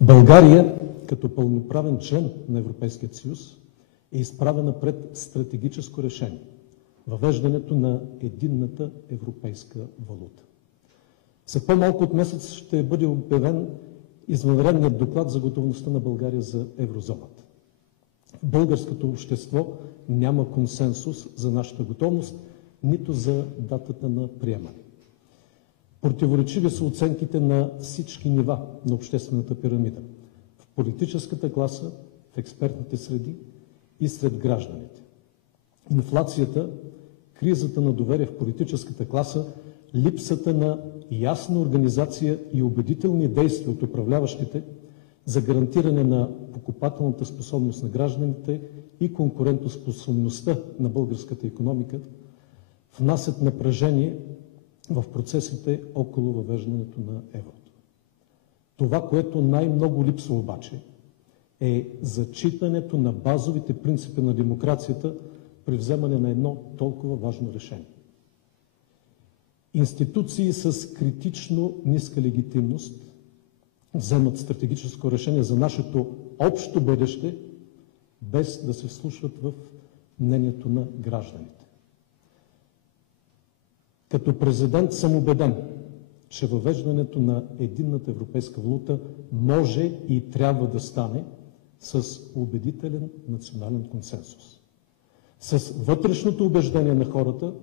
България, като пълноправен член на Европейския съюз, е изправена пред стратегическо решение – въвеждането на единната европейска валута. След по-малко от месец ще бъде обявен извънредният доклад за готовността на България за еврозоната. В българското общество няма консенсус за нашата готовност, нито за датата на приемане. Противоречиви са оценките на всички нива на обществената пирамида – в политическата класа, в експертните среди и сред гражданите. Инфлацията, кризата на доверие в политическата класа, липсата на ясна организация и убедителни действия от управляващите за гарантиране на покупателната способност на гражданите и конкурентоспособността на българската икономика внасят напрежение в процесите около въвеждането на еврото. Това, което най-много липсва обаче, е зачитането на базовите принципи на демокрацията при вземане на едно толкова важно решение. Институции с критично ниска легитимност вземат стратегическо решение за нашето общо бъдеще, без да се вслушват в мнението на гражданите. Като президент съм убеден, че въвеждането на единната европейска валута може и трябва да стане с убедителен национален консенсус, с вътрешното убеждение на хората,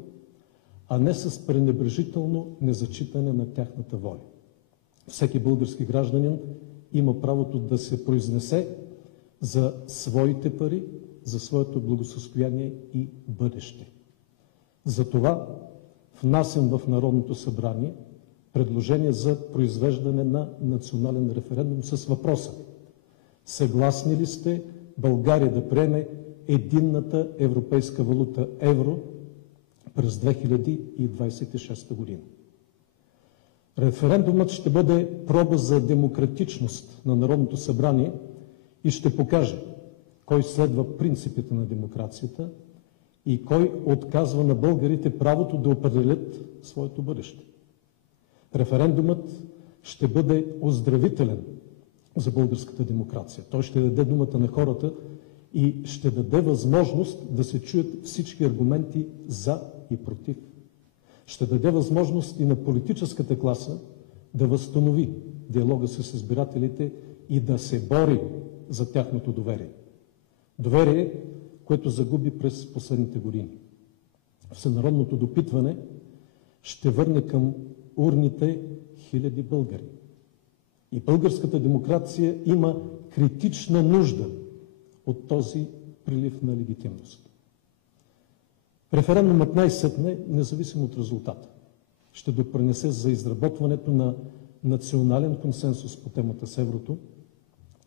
а не с пренебрежително незачитане на тяхната воля. Всеки български гражданин има правото да се произнесе за своите пари, за своето благосъстояние и бъдеще. Затова внасям в Народното събрание предложение за произвеждане на национален референдум с въпроса: съгласни ли сте България да приеме единната европейска валута евро през 2026 година? Референдумът ще бъде проба за демократичност на Народното събрание и ще покаже кой следва принципите на демокрацията и кой отказва на българите правото да определят своето бъдеще. Референдумът ще бъде оздравителен за българската демокрация. Той ще даде думата на хората и ще даде възможност да се чуят всички аргументи за и против. Ще даде възможност и на политическата класа да възстанови диалога с избирателите и да се бори за тяхното доверие. Доверие, което загуби през последните години. Всенародното допитване ще върне към урните хиляди българи. И българската демокрация има критична нужда от този прилив на легитимност. Референдумът най-сетне, независимо от резултата, ще допринесе за изработването на национален консенсус по темата с еврото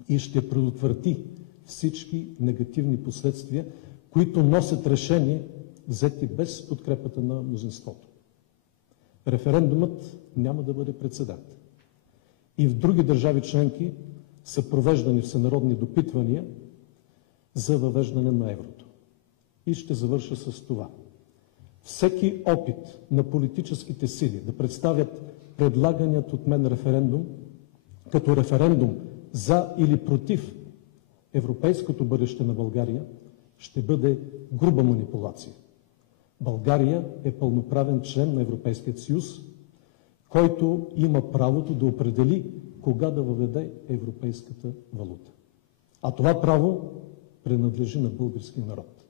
и ще предотврати всички негативни последствия, които носят решение, взети без подкрепата на мнозинството. Референдумът няма да бъде прецедент. И в други държави членки са провеждани всенародни допитвания за въвеждане на еврото. И ще завърша с това. Всеки опит на политическите сили да представят предлаганият от мен референдум като референдум за или против европейското бъдеще на България ще бъде груба манипулация. България е пълноправен член на Европейския съюз, който има правото да определи кога да въведе европейската валута. А това право принадлежи на българския народ.